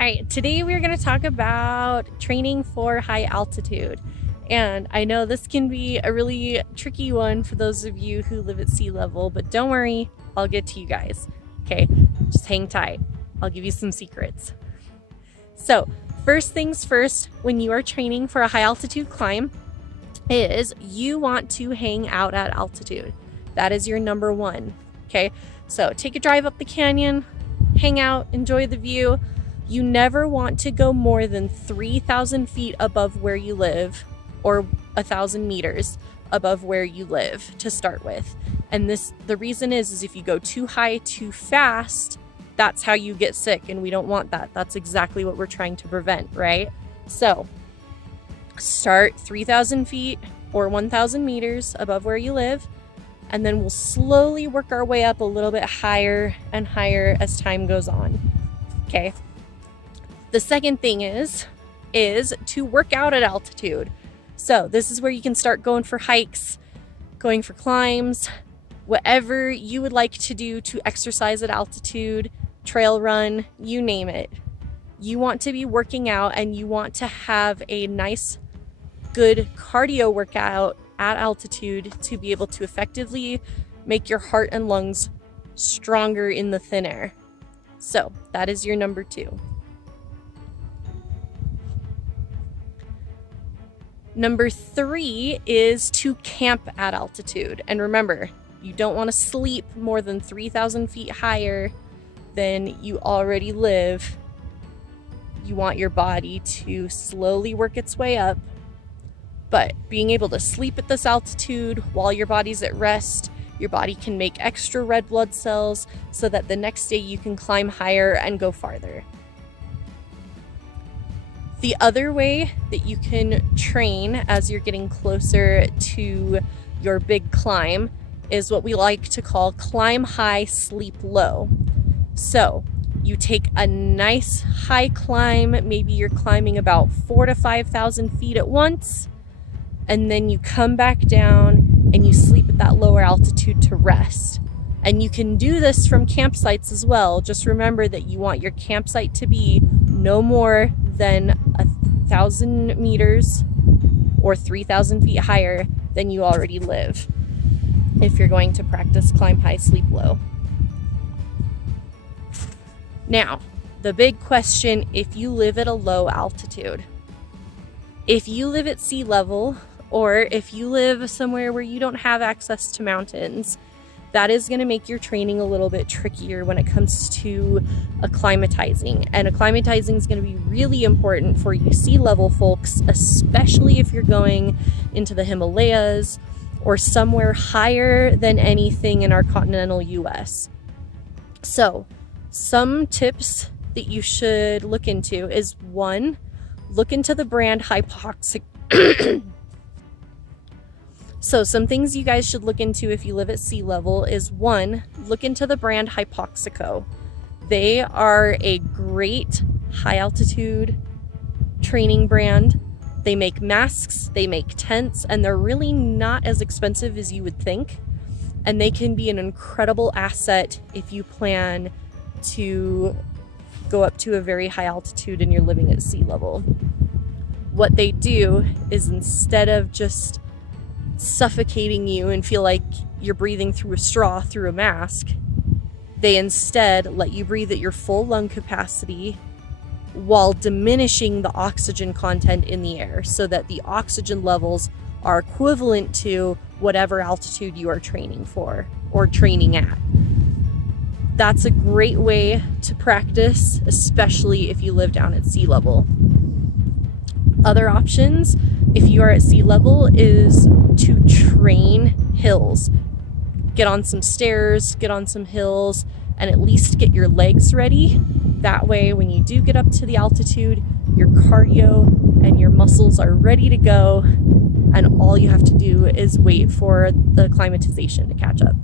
All right, today we're going to talk about training for high altitude. And I know this can be a really tricky one for those of you who live at sea level, but don't worry, I'll get to you guys. Okay, just hang tight. I'll give you some secrets. So, first things first, when you are training for a high altitude climb, is you want to hang out at altitude. That is your number one. Okay, so take a drive up the canyon, hang out, enjoy the view. You never want to go more than 3,000 feet above where you live, or 1,000 meters above where you live to start with. And the reason is if you go too high too fast, that's how you get sick, and we don't want that. That's exactly what we're trying to prevent, right? So start 3,000 feet or 1,000 meters above where you live, and then we'll slowly work our way up a little bit higher and higher as time goes on. Okay. The second thing is to work out at altitude. So this is where you can start going for hikes, going for climbs, whatever you would like to do to exercise at altitude, trail run, you name it. You want to be working out, and you want to have a nice, good cardio workout at altitude to be able to effectively make your heart and lungs stronger in the thin air. So that is your number 2. Number 3 is to camp at altitude. And remember, you don't want to sleep more than 3,000 feet higher than you already live. You want your body to slowly work its way up. But being able to sleep at this altitude while your body's at rest, your body can make extra red blood cells so that the next day you can climb higher and go farther. The other way that you can train as you're getting closer to your big climb is what we like to call climb high, sleep low. So you take a nice high climb, maybe you're climbing about 4,000 to 5,000 feet at once, and then you come back down and you sleep at that lower altitude to rest. And you can do this from campsites as well. Just remember that you want your campsite to be no more than 1,000 meters or 3,000 feet higher than you already live if you're going to practice climb high, sleep low. Now, the big question, if you live at a low altitude. If you live at sea level, or if you live somewhere where you don't have access to mountains, that is going to make your training a little bit trickier when it comes to acclimatizing. And acclimatizing is going to be really important for you sea level folks, especially if you're going into the Himalayas or somewhere higher than anything in our continental US. So, some tips that you should look into is 1, look into the brand Hypoxico. So some things you guys should look into if you live at sea level is 1, look into the brand Hypoxico. They are a great high altitude training brand. They make masks, they make tents, and they're really not as expensive as you would think. And they can be an incredible asset if you plan to go up to a very high altitude and you're living at sea level. What they do is, instead of just suffocating you and feel like you're breathing through a straw through a mask, they instead let you breathe at your full lung capacity while diminishing the oxygen content in the air so that the oxygen levels are equivalent to whatever altitude you are training for or training at. That's a great way to practice, especially if you live down at sea level. Other options, if you are at sea level, is to train hills. Get on some stairs, get on some hills, and at least get your legs ready. That way, when you do get up to the altitude, your cardio and your muscles are ready to go, and all you have to do is wait for the acclimatization to catch up.